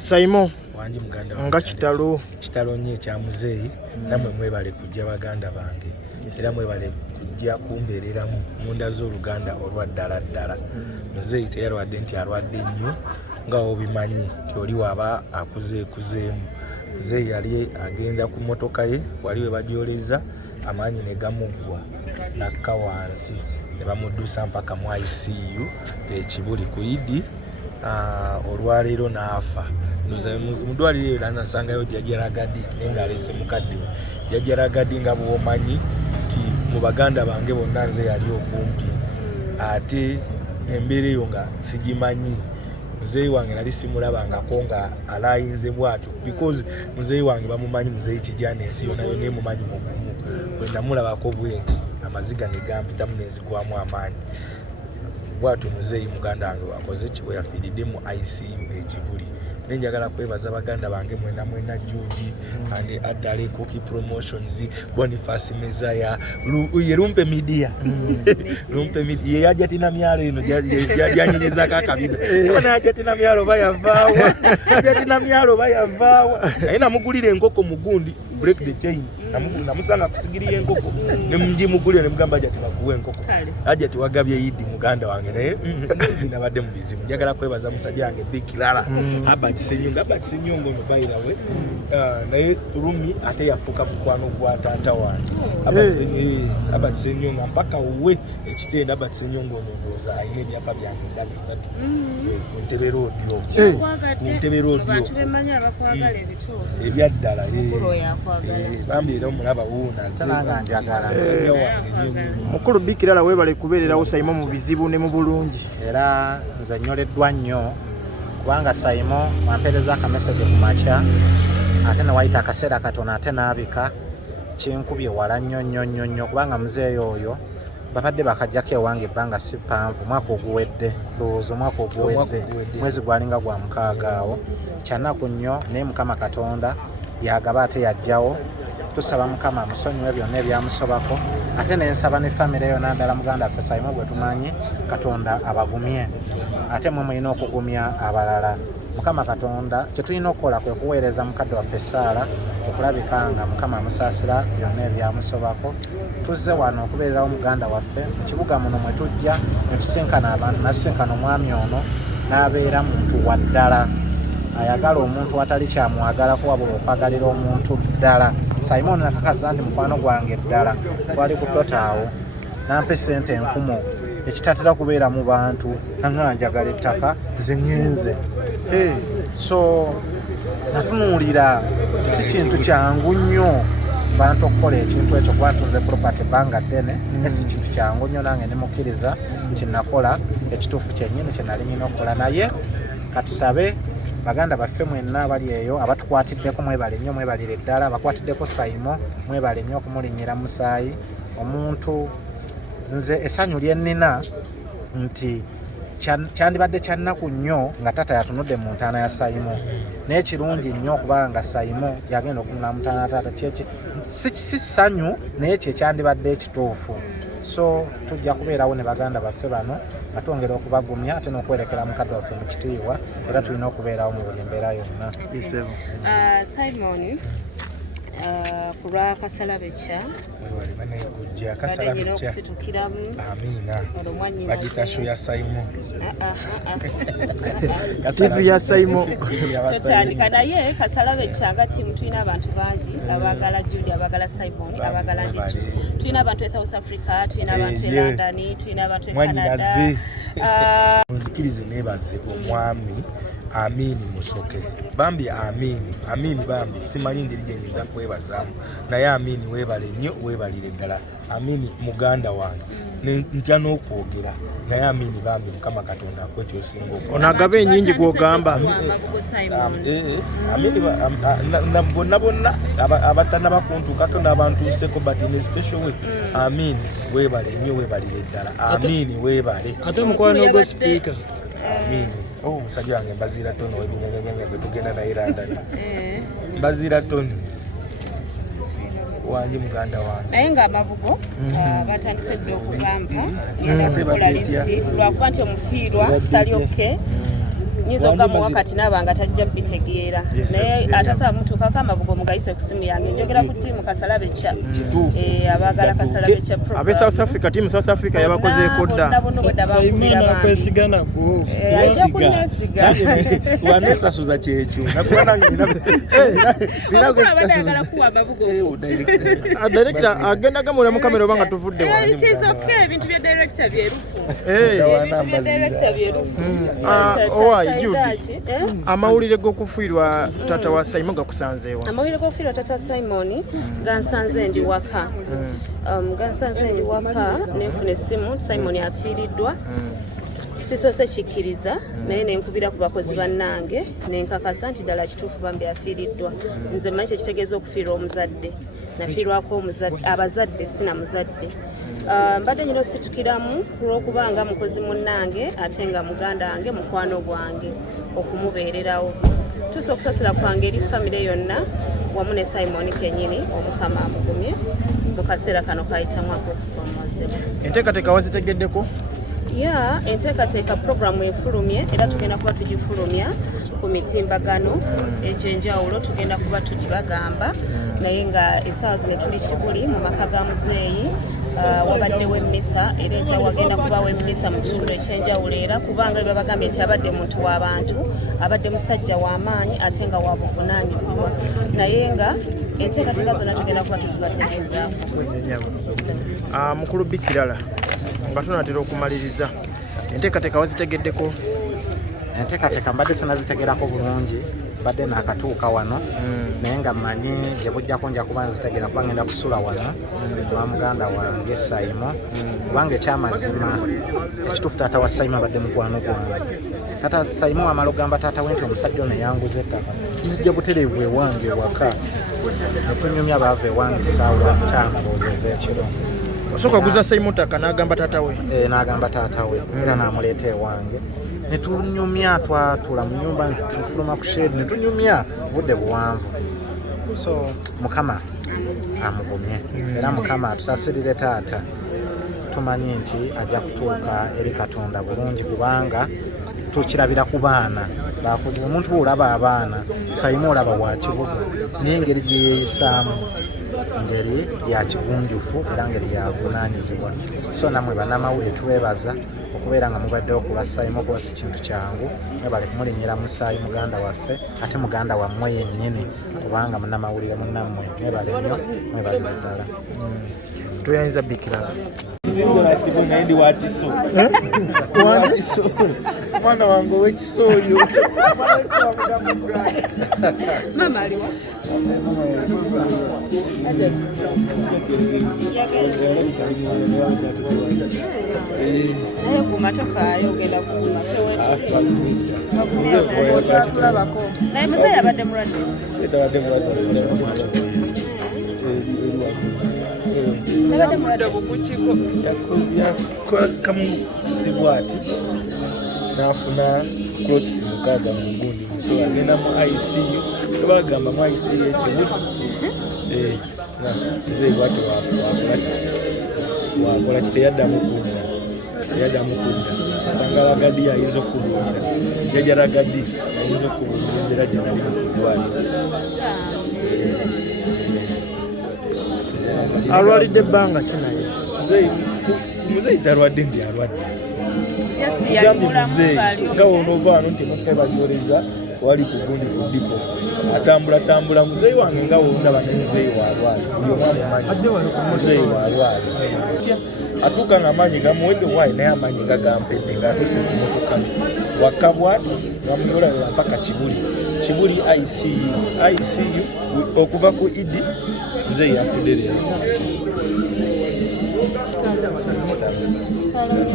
Simon wanji muganda nga kitalo nnyo ekya muzeeyi namwe mwebale kujja baganda bange era mwebale kujja kumbeereramu munda z'oluganda olwaddala ddala. Muzeeyi teyalwadde nti alwadde nnyo nga obimanyi kyoli waba akuzeekuzeemu. Muzeeyi yali agenda ku mmotoka ye wali we bagyoleza amaanyi ne gamuggwa nakka wansi ne bamuddusa mpaka mu ICU ekibuli ku Idi. Olwaleero n'afa. Mu ddwaliro era nasangayo Jjajjaragadi naye ng'aleese mukadde we. Jjajjaragadi nga bw'omanyi nti mu baganda bange bonna nze yali okumpi ate embeera eyo nga sigimanyi. Muzeeyi wange nali simulabangako nga alayinze bw'atyo because muzeeyi wange bamumanyi Muzeeyi Kijana ensi yonna yonna emumanyi mugumu. Bwe namulabako bwenti amaziga ne gampitamu ne nzigwamu amaanyi. Bw'atyo muzeeyi muganda wange akoze kiwe yafiiridde mu ICU ekibuli. Nenjagala kwebaza baganda bange mwena George and Adale Cookie Promotions, Boniface Mezaya, Lumpe Media. Lumpe Media yaja tina myalo ino janyonyeza kakabina. Bana yaja tina myalo bayavaawa. Yaja tina myalo bayavaawa. Ina mugulire enkoko mugundi break the chain. Namusanga kusigiriye enkoko. Ne mji mugulire ne mugamba aja tibakuwe enkoko. Aja tiwagabye Idi muganda wange naye nabadde mu bizibu. Njagala kwebaza musajja wange Bikilala. Abati Senyongo no by the way. Naye Rumi ate yafuuka mukwano gwa taata wange. Abati Senyongo mpaka uwe ekitenda Abati Senyongo ndowooza ayina ebyapa byange endala 3 ku Ntebe Road yo. Ku Ntebe Road yo. Abantu bemanyi abakwagala ebituufu. Ebyaddala bambi era omulaba wuunaze. Musajja wange nnyo. Mukulu Bikirala weebale kubeererawo Simon mu bizibu ne mu bulungi. Era nze nnyoleddwa nnyo kubanga Simon wampeereza akameseje ku makya ate ne wayita akaseera katono ate n'abika kinkubye wala nnyo kubanga muzeeyi oyo babadde bakajjako ewange ebbanga si ppanvu mwaka oguwedde ndowooza omwaka oguwedde mwezi gwalinga gwa 6 awo kyanaku nnyo naye Mukama Katonda yagaba ate yajjawo. Tusaba Mukama amusonyiwe byonna ebyamusobako ate nensaba ne famire yonna ddala muganda waffe Simon bwe tumanyi Katonda abagumye ate mwe mulina okugumya abalala. Mukama Katonda kye tulina okukola kwe kuweereza mukadde waffe Saara okulabika nga Mukama amusaasira byonna ebyamusobako. Tuzze wano okubeererawo muganda waffe mu kibuga muno mwe tujja ne tusinkana abantu nasinkana omwami ono n'abeera muntu wa ddala ayagala omuntu atali kyamwagalako wabula okwagalira omuntu ddala. Simon nakakaza nti mukwano gwange ddala twali ku totaawo nampe ssente 1000 ekitatera kubeera mu bantu nga njagala ettaka zingenze. So natunuulira si kintu kyangu nnyo bantu okukola ekintu ekyo kuba ntunze property banga ddene si kintu kyangu nnyo nange nemukkiriza nti nakola ekituufu kyennyini kye nali nina okukola. Naye katusabe baganda baffe mwenna abali eyo abatukwatiddeko mwebale nnyo mwebalire ddala. Abakwatiddeko Simon mwebale nnyo okumulinnyira musaayi. Omuntu nze essanyu lye nnina nti kyandibadde kyannaku nnyo nga taata yatunudde mu ntaana ya Simon naye kirungi nnyo okubanga Simon yagenda okunula mu ntaana ya taata si ssanyu naye kye kyandibadde ekituufu. So tujja kubeerawo ne baganda baffe bano nga twongera okubagumya ate n'okwerekera mukadde waffe mu kitiibwa era tulina okubeerawo mu buli mbeera yonna. Simon ku lwa Kasalabekya Kasalabekya okusitukiramu amiina bagita show ya Simon TV ya Simon totandika naye Kasalabekya nga tiimu tulina abantu bangi abagala Judy abagala Simon abagala Ndiki tulina abantu e South Africa tulina abantu e London tulina abantu e Canada. Nzikirize nebaze omwami Amini Musoke bambi Amini bambi simanyi ngeri gye nyiza kwebazaamu naye Amini weebale nnyo weebalire ddala. Amini muganda wange ntya n'okwogera naye Amini bambi Mukama Katonda akwetyo osinga onagaba ennyingi gw'ogamba. Amini bonna abatannaba kuntuukako n'abantuuseko but in a special way. Amini weebale nnyo weebalire ddala. Amini weebale ate mukwano gwa speaker Amini. Musajja wange Mbazira Tony w'ebinyanyanya gwe tugenda naye London. Mbazira Tony wange muganda wange naye ng'amabugo batandise dde okugamba ngenda kukola lisiti lwakuba nti omufiirwa tali oke nyinza okugamuwa kati nabanga tajja bitegeera naye atasaba mutuukako amabugo mugayise ku simu yange njogera ku ttiimu Kasalabe Cha abaagala Kasalabe Cha abe South Africa tiimu South Africa yabakozeeko dda ajja kuneesiga wanesasuza kyekyo abadde ayagala kuwa amabugo director agenda gamula mu kamera obanga tuvudde it is okay ebintu bya director byerufu amawulire g'okufiirwa taata wa Simon gakusanzeewa? Amawulire g'okufiirwa taata wa Simon gansanze ndi waka nenfuna essimu Simon afiiriddwa sisoose kikkiriza naye nenkubira ku bakozi bannange nenkakasa nti ddala kituufu bambi afiiriddwa. Nze manyi kyekitegeeza okufiirwa omuzadde nafiirwako abazadde sina muzadde. Mbadde nyina ositukiramu olw'okubanga mukozi munnange ate nga muganda wange mukwano gwange okumubeererawo tuusa okusasira kwange eri famire yonna wamu ne Simon kennyini omukama amugumye mu kaseera kano kayitamu ak'okusoomozebwa. Enteekateeka wazitegeddeko? Enteekateeka puroguramu efulumye era tugenda kuba tugifulumya ku mitimbagano egy'enjawulo tugenda kuba tugibagamba naye nga essaawa zino tuli Kibuli mu maka ga muzeeyi wabaddewo emmisa era enkya wagenda kubawo emmisa mu kitundu ekyenjawulo era kubanga babagambye nti abadde muntu w'abantu abadde musajja w'amaanyi ate nga wa buvunaanyizibwa naye nga enteekateeka zonna tugenda kuba tuzibategeezaako. Mukulu Bikirala nga tunatera okumaliriza enteekateeka wazitegeddeko? Enteekateeka mbadde sinazitegerako bulungi badde naakatuuka wano naye nga mmanyi gye bujjako nja kuba nzitegeera kuba ngenda kusula wano wa muganda wange Simon kubanga ekyamazima ekituufu taata wa Simon abadde mukwano gwange. Taata Simon wamala ogamba taata we nti omusajja ono yanguza ettaka yajja butereevu ewange waka netunyumya baava ewange essaawa 5 ez'ekiro. Osooka guza Simon ttaka n'agamba taata we? N'agamba taata we era n'amuleeta ewange netunyumya twatula mu nyumba netufuluma ku shedi netunyumya budde buwanvu. So mukama amugumye era mukama atusasirire taata tumanyi nti ajja kutuuka eri Katonda bulungi kubanga tukirabira ku baana bafuzi omuntu olaba abaana Simon olaba wa kibuga naye engeri gye yeeyisaamu ngeri ya kigunjufu era ngeri ya buvunaanyizibwa. So namwe bannamawulire tubeebaza okubeera nga mubaddewo ku lwa Simon kuba si kintu kyangu mwebale kumulinyira musaayi muganda waffe ate muganda wammwe yennyini kubanga munnamawulire munnammwe mwebale nnyo mwebale ddala. Tuyinza Bikirala nayendi watiso mwana wange ow'ekiso oyo mama aliwa naye kumatofaayo ogenda kumatulabako naye muzeeyi abadde mulwadde kamusibwa ati nafuna clots 6 mu gundi so agenda mu ICU bagamba mu ICU Ekibuli muzeeyi bwati wakola kiteyaddamu kudda asanga Lagadi ayinza okubulira jjajja Lagadi ayinza okubulira embeera gye nali muddwaliro. Alwalidde ebbanga ki naye? Muzeeyi talwadde nti alwadde gambi muzeeyi nga wonoova wano nti mukebajoleza wali ku gundi ku dipo atambula muzeeyi wange nga wondaba ne muzeeyi walwali muzeeyi walwali atuuka nga amaanyi gamuwedde waayi naye amaanyi nga gampedde ngaatuse ku motoka wakabwati bamuyolalala mpaka Kibuli ICU okuva ku Idi muzeeyi yafudde leero. Simon